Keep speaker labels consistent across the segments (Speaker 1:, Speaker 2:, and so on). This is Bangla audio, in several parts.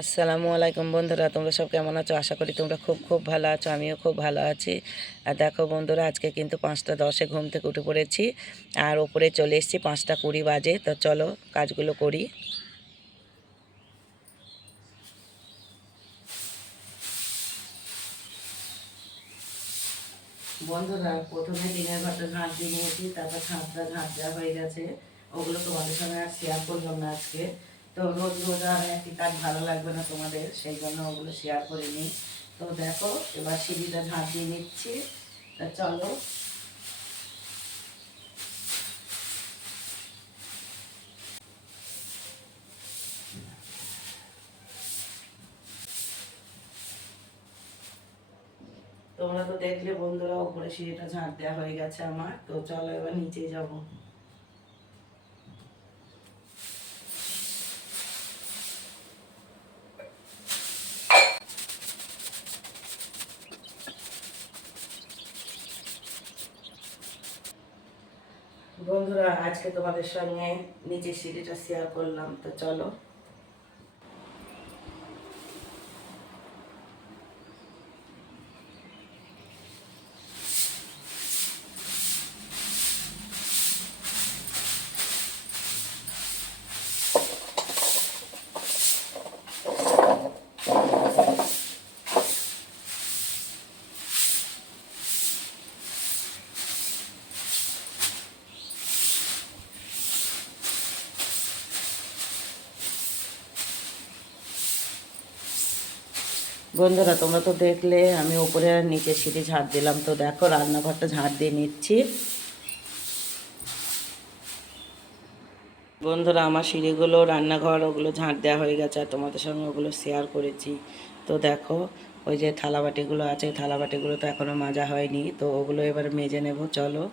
Speaker 1: আসসালামু আলাইকুম বন্ধুরা, তোমরা সব কেমন আছো? আশা করি তোমরা খুব খুব ভালো আছো, আমিও খুব ভালো আছি। আর দেখো বন্ধুরা, আজকে কিন্তু পাঁচটা দশে ঘুম থেকে উঠে পড়েছি, আর ওপরে চলে এসেছি, পাঁচটা কুড়ি বাজে। তো চলো, কাজগুলো করি। বন্ধুরা, প্রথমে দিনের ঘরটা ঝাঁট দিয়ে নিয়েছি, তারপর ছাঁচটা ঝাঁট দেওয়া হয়ে গেছে। ওগুলো তোমাদের সঙ্গে আর শেয়ার করলাম না আজকে। তো রোজ রোজ আর একটি কাজ ভালো লাগবে না তোমাদের, সেই জন্য ওগুলো শেয়ার করে নিই। তো দেখো, এবার সিঁড়িটা ঝাঁপ দিয়ে নিচ্ছি। তা চলো। তোমরা তো দেখলে বন্ধুরা উপরে সিঁড়িটা ঝাঁট দেওয়া হয়ে গেছে আমার। তো চলো এবার নিচে যাব। বন্ধুরা আজকে তোমাদের সঙ্গে নিজের সিঁড়িটা শেয়ার করলাম তো চলো। বন্ধুরা, তোমরা তো দেখলে, আমি উপরে আর নিচে সিঁড়ি ঝাড় দিলাম। তো দেখো, রান্নাঘরটা ঝাড় দিয়ে নিচ্ছি। বন্ধুরা, আমার সিঁড়িগুলো, রান্নাঘর, ওগুলো ঝাঁট দেওয়া হয়ে গেছে, আর তোমাদের সঙ্গে ওগুলো শেয়ার করেছি। তো দেখো, ওই যে থালাবাটিগুলো আছে, থালাবাটিগুলো তো এখনও মাজা হয়নি, তো ওগুলো এবার মেজে নেব, চলো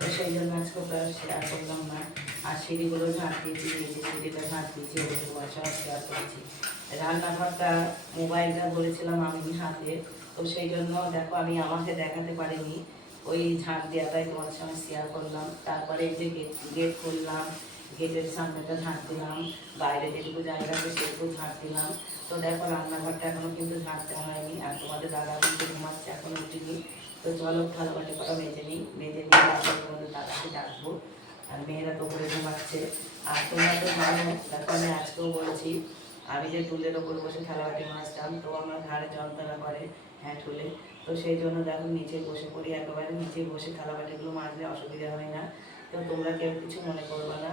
Speaker 1: তো সেই জন্য আজকে ওটা শেয়ার করলাম না। আর সিঁড়িগুলো ঝাঁট দিয়েছি নিচে সিঁড়িটা ঝাঁট দিয়েছি ওগুলো সব শেয়ার করেছি রান্নাঘরটা মোবাইলটা বলেছিলাম আমি হাতে? তো সেই জন্য দেখো আমি আমাকে দেখাতে পারিনি। ওই ঝাঁট দেওয়াটাই তোমার সঙ্গে শেয়ার করলাম। তারপরে যে গেট গেট খুললাম গেটের সামনেটা ঝাঁট দিলাম, বাইরে যেটুকু জায়গা আছে সেটুকু ঝাঁট দিলাম। তো দেখো রান্নাঘরটা এখনও কিন্তু ঝাঁট দেওয়া হয়নি। আর তোমাদের দাদা কিন্তু ঘুমাচ্ছে এখনও উঠিনি তো চলো ভালো করা মেজে নিই মেজে নিয়ে তারপরে তোমাদের দাদাকে ডাকবো। আর মেয়েরা তো উপরে ঘুমাচ্ছে। আর তোমরা তো জানো, দেখো আমি আজকেও বলছি, আমি যে টুলের ওপর বসে থালাবাটি মাজতাম তো আমার ঘাড়ে যন্ত্রণা করে হ্যাঁ টুলে। তো সেই জন্য দেখো নিচে বসে পড়ি, একেবারে নিচে বসে থালাবাটিগুলো মাজলে অসুবিধা হয় না। তো তোমরা কেউ কিছু মনে করবে না।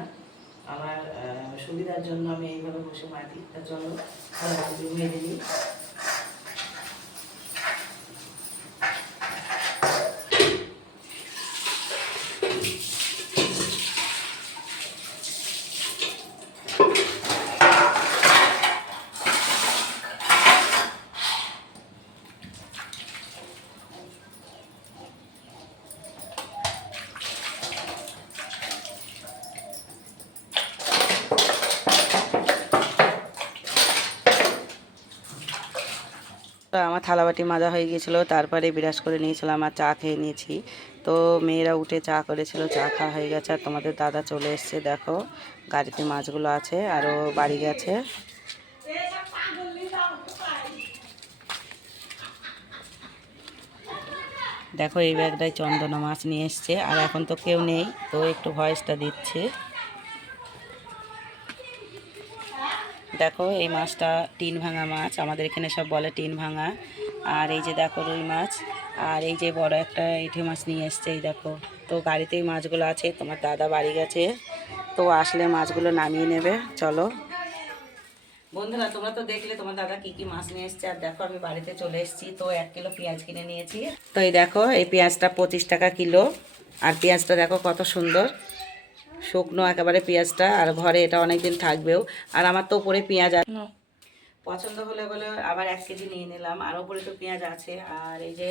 Speaker 1: আমার সুবিধার জন্য আমি এইভাবে বসে মাজি তা চলো থালাবাটিগুলো মেজে নিই। থালাবাটি মাজা হয়ে গিয়েছিল, তারপরে বিরাজ করে নিয়েছিলাম আর চা খেয়ে নিয়েছি। তো মেয়েরা উঠে চা করেছিল, চা খাওয়া হয়ে গেছে আর তোমাদের দাদা চলে এসছে, দেখো গাড়িতে মাছগুলো আছে আরও বাড়ি গেছে। দেখো এই ব্যাগটায় চন্দনা মাছ নিয়ে এসছে, আর এখন তো কেউ নেই, তো একটু ভয়েসটা দিচ্ছে। দেখো, এই মাছটা টিন ভাঙা মাছ, আমাদের এখানে সব বলে টিন ভাঙা। আর এই যে দেখো রুই মাছ, আর এই যে বড় একটা ইঠে মাছ নিয়ে এসছে, এই দেখো। তো গাড়িতেই মাছগুলো আছে, তোমার দাদা বাড়ি গেছে, তো আসলে মাছগুলো নামিয়ে নেবে, চলো। বন্ধুরা, তোমরা তো দেখলে তোমার দাদা কি কি মাছ নিয়ে এসছে, আর দেখো আমি বাড়িতে চলে এসেছি, তো এক কিলো পেঁয়াজ কিনে নিয়েছি। তো এই দেখো, এই পেঁয়াজটা পঁচিশ টাকা কিলো, আর পেঁয়াজটা দেখো কত সুন্দর। শুকনো একেবারে পেঁয়াজটা আর ঘরে এটা অনেক দিন থাকবেও। আর আমার তো উপরে পেঁয়াজ আছে পছন্দ হলে বলে আবার এক কেজি নিয়ে নিলাম। আর ওপরে তো পেঁয়াজ আছে। আর এই যে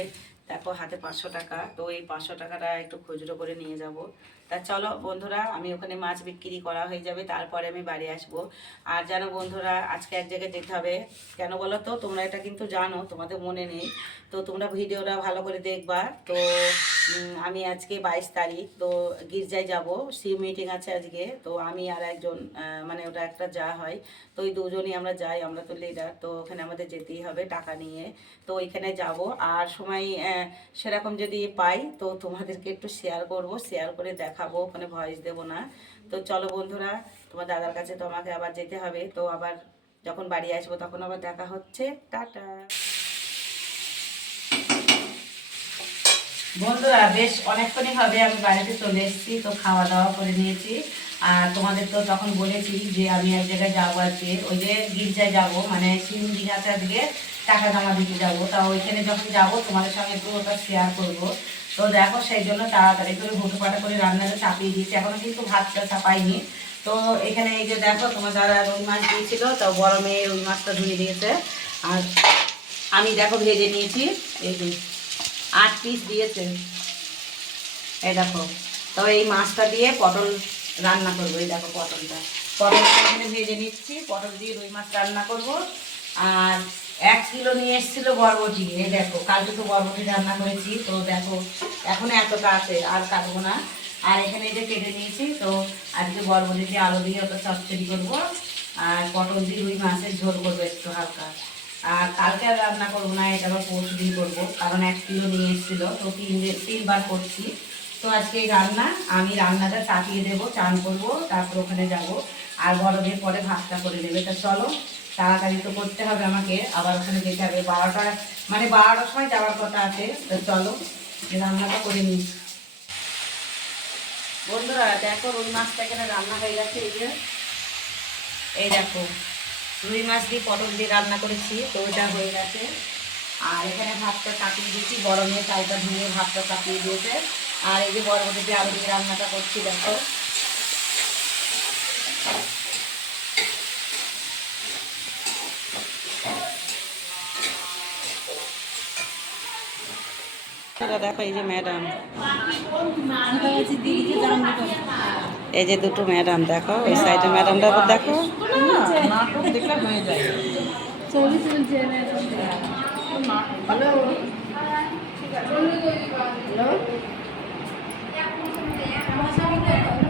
Speaker 1: দেখো হাতে পাঁচশো টাকা, তো এই পাঁচশো টাকাটা একটু খুচরো করে নিয়ে যাব। তা চলো বন্ধুরা, আমি ওখানে মাছ বিক্রি করা হয়ে যাবে, তারপরে আমি বাড়ি আসব। আর জানো বন্ধুরা, আজকে এক জায়গায় যেতে হবে। কেন বলো তো? তোমরা এটা কিন্তু জানো, তোমাদের মনে নেই। তো তোমরা ভিডিওটা ভালো করে দেখবা। তো আমি আজকে বাইশ তারিখ, তো গির্জায় যাব। সি মিটিং আছে আজকে, তো আমি আর একজন মানে ওটা একটা যা হয়, তো ওই দুজনই আমরা যাই, আমরা তো লিডার তো ওখানে আমাদের যেতেই হবে টাকা নিয়ে। তো ওইখানে যাব। আর সময় সেরকম যদি পাই, তো তোমাদেরকে একটু শেয়ার করব শেয়ার করে দেখাবো, ওখানে ভয়েস দেব না। তো চলো বন্ধুরা, তোমার দাদার কাছে তো আমাকে আবার যেতে হবে, তো আবার যখন বাড়ি আসব তখন আবার দেখা হচ্ছে। টাটা। বন্ধুরা, বেশ অনেকক্ষণই হবে আমি বাড়িতে চলে এসেছি, তো খাওয়া দাওয়া করে নিয়েছি। আর তোমাদের তো তখন বলেছি যে আমি এক জায়গায় যাব আজকে। ওই যে গির্জায় যাব মানে দিন আছে আজকে টাকা জমা দিতে যাব। তা ওইখানে যখন যাব, তোমাদের সঙ্গে একটু ওটা শেয়ার করব। তো দেখো, সেই জন্য তাড়াতাড়ি করে হুটো পাটা করে রান্নাটা চাপিয়ে দিয়েছি। এখনও কিন্তু ভাতটা চাপাইনি। তো এখানে এই যে দেখো, তোমার দাদা রুই মাছ দিয়েছিল, তো বড় মেয়ে রুই মাছটা ধুয়ে দিয়েছে। আর আমি দেখো ভেজে নিয়েছি, এই যে আট পিস দিয়েছে। এই দেখো তো এই মাছটা দিয়ে পটল রান্না করব, এই দেখো পটলটা। পটলটা এখানে ভেজে নিচ্ছি, পটল দিয়ে রুই মাছ রান্না করব। আর এক কিলো নিয়ে এসেছিল বরবটি, এই দেখো, কালকে তো বরবটি রান্না করেছি, তো দেখো, এখন এতটা আছে, আর কাটবো না। আর এখানে যে কেটে নিয়েছি, তো আজকে বরবটি দিয়ে আলু দিয়ে ওটা চচ্চড়ি করব, আর পটল দিয়ে রুই মাছের ঝোল করব একটু হালকা। আর কালকে আর রান্না করব না, এটা আবার পরশু দিন করব, কারণ এক কিলো নিয়ে এসেছিল, তো তিন তিনবার করছি। তো আজকে রান্না, আমি রান্নাটা চাপিয়ে দেবো, চান করব, তারপর ওখানে যাব। আর বড়দের পরে ভাতটা করে দেবে তা চলো, তাড়াতাড়ি তো করতে হবে আমাকে। আবার ওখানে যেতে হবে। বারোটা মানে বারোটার সময় যাওয়ার কথা আছে। তো চলো রান্নাটা করে নিই। বন্ধুরা, দেখো রুই মাছটা এখানে রান্না হয়ে গেছে? এই যে, এই দেখো, রুই মাছ দিয়ে পটল দিয়ে রান্না করেছি। তো ওইটা হয়ে গেছে। আর এখানে ভাতটা কাটিয়ে দিয়েছি। গরমে চালটা ধুয়ে ভাতটা কাটিয়ে দিয়েছে। আর এই যে বরবটি দিয়ে আলু দিয়ে রান্নাটা করছি দেখো। সেটা দেখো এই যে ম্যাডাম। এই যে দুটো ম্যাডাম দেখো ওই সাইডে ম্যাডামটা দেখো।
Speaker 2: ভালো भाषा भी देखा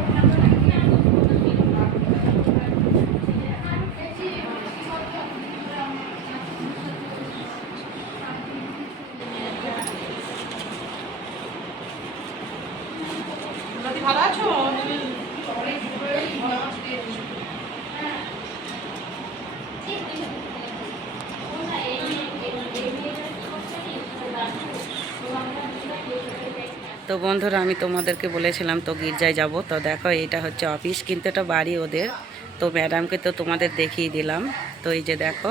Speaker 1: তো বন্ধুরা, আমি তোমাদেরকে বলেছিলাম তো গির্জায় যাব। তো দেখো এটা হচ্ছে অফিস, কিন্তু এটা বাড়ি ওদের। তো ম্যাডামকে তো তোমাদের দেখিয়ে দিলাম। তো এই যে দেখো,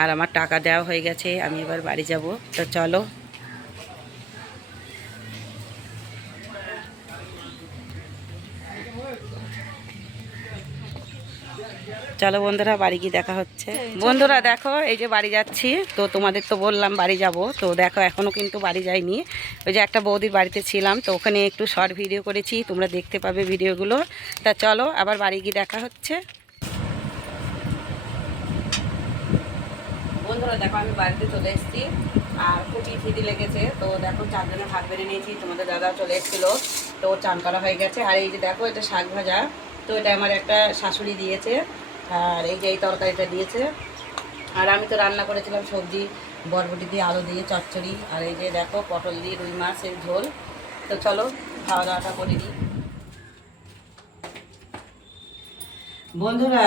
Speaker 1: আর আমার টাকা দেওয়া হয়ে গেছে, আমি এবার বাড়ি যাব। তো চলো চলো বন্ধুরা, বাড়ি গিয়ে দেখা হচ্ছে। বন্ধুরা দেখো, এই যে বাড়ি যাচ্ছি। তো তোমাদের তো বললাম বাড়ি যাব। তো দেখো এখনও কিন্তু বাড়ি যাইনি। ওই যে একটা বৌদির বাড়িতে ছিলাম, তো ওখানে একটু শর্ট ভিডিও করেছি। তোমরা দেখতে পাবে ভিডিওগুলো তা চলো, আবার বাড়ি গিয়ে দেখা হচ্ছে। বন্ধুরা দেখো, আমি বাড়িতে চলে এসেছি। আর খুবই খিদি লেগেছে। তো দেখো, চারজনে ভাত বেড়ে নিয়েছি। তোমাদের দাদা চলে এসেছিল। তো চান করা হয়ে গেছে। আর এই যে দেখো, এটা শাক ভাজা। তো এটা আমার একটা শাশুড়ি দিয়েছে। আর এই যে এই তরকারিটা দিয়েছে। আর আমি তো রান্না করেছিলাম সবজি, বরবটি দিয়ে আলু দিয়ে চচ্চড়ি, আর এই যে দেখো পটল দিয়ে রুই মাছের ঝোল। তো চলো, খাওয়া দাওয়াটা করে নিই। বন্ধুরা,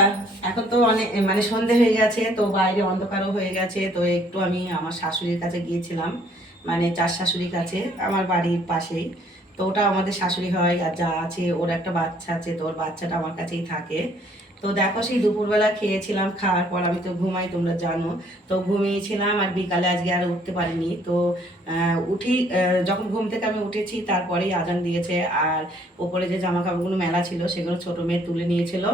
Speaker 1: এখন তো অনেক মানে সন্ধে হয়ে গেছে, তো বাইরে অন্ধকারও হয়ে গেছে, তো একটু আমি আমার শাশুড়ির কাছে গিয়েছিলাম মানে চার শাশুড়ির কাছে, আমার বাড়ির পাশেই। তো ওটা আমাদের শাশুড়ি হয়, আর যা আছে, ওর একটা বাচ্চা আছে, তো ওর বাচ্চাটা আমার কাছেই থাকে। তো দেখো সেই দুপুরবেলা খেয়েছিলাম, খাওয়ার পর আমি তো ঘুমাই, তোমরা জানো। তো ঘুমিয়েছিলাম আর বিকালে আজকে আর উঠতে পারিনি। তো উঠি যখন ঘুম থেকে আমি উঠেছি, তারপরেই আজান দিয়েছে। আর ওপরে যে জামা কাপড়গুলো মেলা ছিল, সেগুলো ছোটো মেয়ে তুলে নিয়েছিল।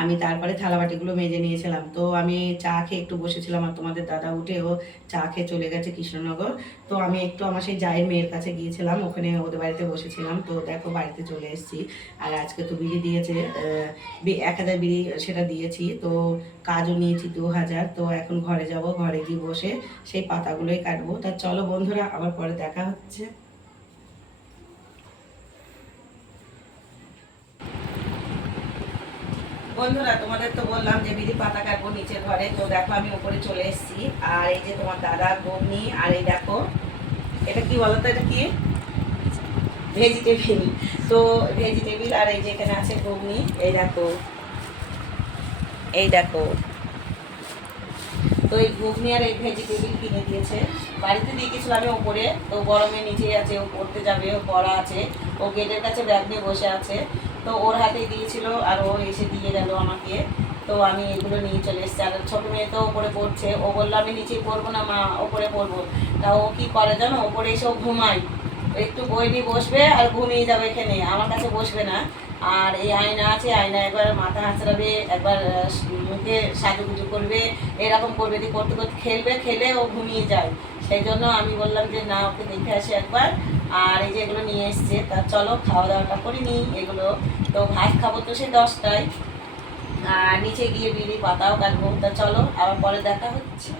Speaker 1: আমি তারপরে থালাবাটিগুলো মেজে নিয়েছিলাম। তো আমি চা খেয়ে একটু বসেছিলাম আর তোমাদের দাদা উঠে ও চা খেয়ে চলে গেছে কৃষ্ণনগর। তো আমি একটু আমার সেই জায়ের মেয়ের কাছে গিয়েছিলাম, ওখানে ওদের বাড়িতে বসেছিলাম। তো দেখো বাড়িতে চলে এসেছি। আর আজকে তো বিড়ি দিয়েছে এক হাজার বিড়ি সেটা দিয়েছি। তো কাজও নিয়েছি দু হাজার। তো এখন ঘরে যাব, ঘরে গিয়ে বসে সেই পাতাগুলোই কাটবো। তা চলো বন্ধুরা, আবার পরে দেখা হচ্ছে। বন্ধুরা, তোমাদের তো বললাম যে বিড়ি পাতা কাটবো নিচের ঘরে। তো দেখো আমি উপরে চলে এসেছি। আর এই যে তোমার দাদা বৌনি আর এই দেখো, এটা কি বলো তো এটা কি? ভেজিটেবিল তো ভেজিটেবিল আর এই যে এখানে আছে ঘুগনি এই দেখো। এই দেখো। তো এই ঘুগনি আর এই ভেজিটেবিল কিনে দিয়েছে। বাড়িতে দিয়ে গেছিলাম আমি ওপরে। তো গরমে নিচে আছে, ও পড়তে যাবে, ও পড়া আছে, ও গেটের কাছে ব্যাগ নিয়ে বসে আছে। তো ওর হাতেই দিয়েছিল আর ও এসে দিয়ে গেল আমাকে। তো আমি এগুলো নিয়ে চলে এসেছি। আর ছোটো মেয়ে তো ওপরে পড়ছে। ও বলল, আমি নিচেই পড়ব না মা, ওপরে পড়ব। তা ও কি করে জানো? ওপরে এসে ও ঘুমায়। একটু বই নিয়ে বসবে আর ঘুমিয়ে যাবে এখানে। আমার কাছে বসবে না। আর এই আয়না আছে আয়না একবার মাথা হাঁচড়াবে একবার মুখে সাজুগুজু করবে, এরকম করবে দিয়ে করতে করতে খেলবে, খেলে ও ঘুমিয়ে যায়। সেই জন্য আমি বললাম যে, না, ওকে দেখে আসি একবার। আর এই যে এগুলো নিয়ে এসছে, তা চলো খাওয়া দাওয়াটা করে নিই এগুলো। তো ভাত খাব তো সে দশটায়। আর নিচে গিয়ে বিড়ি পাতাও কাটবো। তা চলো, আবার পরে দেখা হচ্ছে।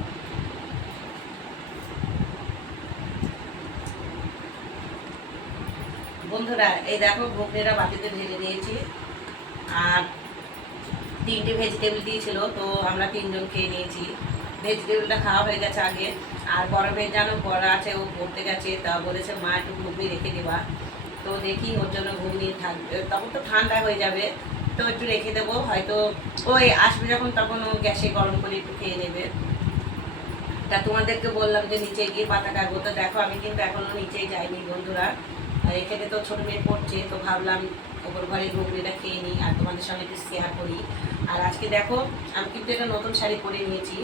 Speaker 1: বন্ধুরা, এই দেখো ঘুগনিটা বাটিতে ভেজে নিয়েছি আর তিনটে ভেজিটেবল দিয়েছিল, তো আমরা তিনজন খেয়ে নিয়েছি। ভেজিটেবলটা খাওয়া হয়ে গেছে আগে। আর বরফের জানো, বড়া আছে, ও পড়তে গেছে, তা বলেছে, মা, একটু ঘুগনি রেখে দেবা। তো দেখি ওর জন্য ঘুগনি থাকবে তখন তো ঠান্ডা হয়ে যাবে। তো একটু রেখে দেবো, হয়তো ওই আসবে যখন, তখন ও গ্যাসে গরম করে একটু খেয়ে নেবে। তা তোমাদেরকে বললাম যে নিচে গিয়ে পাতা কাটবো। তো দেখো, আমি কিন্তু এখনও নিচেই যাইনি, বন্ধুরা। এখানে তো ছোট মেয়ে পড়ছে, তো ভাবলাম ওপর ঘরে ঘুগনিটা খেয়ে নিই আর তোমাদের সঙ্গে একটু শেয়ার করি। আর আজকে দেখো, আমি কিন্তু একটা নতুন শাড়ি পরে নিয়েছি।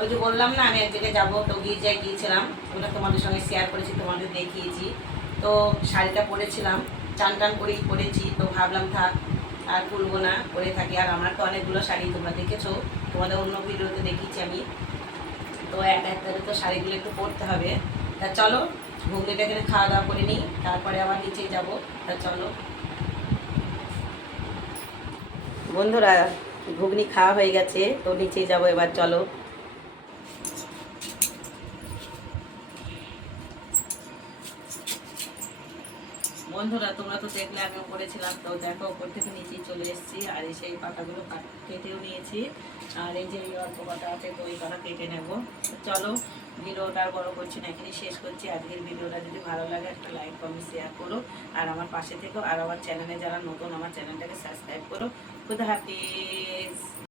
Speaker 1: ওই যে বললাম না, আমি এক জায়গায় যাব, তো গির্জায় গিয়েছিলাম ওটা তোমাদের সঙ্গে শেয়ার করেছি, তোমাদের দেখিয়েছি। তো শাড়িটা পরেছিলাম, চান টান করেই পরেছি, তো ভাবলাম থাক, আর খুলবো না, পরে থাকি। আর আমার তো অনেকগুলো শাড়ি তোমরা দেখেছ, তোমাদের অন্য ভিডিওতে দেখিয়েছি আমি। তো এক এক করে তো শাড়িগুলো একটু পরতে হবে। তা চলো ঘুগনিটা এখানে খাওয়া দাওয়া করে নিই, তারপরে আবার নিচে যাব। তা চলো। বন্ধুরা ঘুগনি খাওয়া হয়ে গেছে, তো নিচে যাব এবার, চলো। বন্ধুরা, তোমরা তো দেখলে, আমি উপরে ছিলাম, তো দেখো, উপর থেকে নিচেই চলে এসেছি, আর এই সেই পাতাগুলো কেটেও নিয়েছি। আর এই যে অল্প পাতা আছে, তো ওই পাতা কেটে নেব। চলো ভিডিওটা আর বড় করছি না এখানে শেষ করছি। আজকের ভিডিওটা যদি ভালো লাগে, একটা লাইক কমেন্ট শেয়ার করো। আর আমার পাশে থেকো। আর আমার চ্যানেলে যারা নতুন, আমার চ্যানেলটাকে সাবস্ক্রাইব করো। খুদা হাফিজ।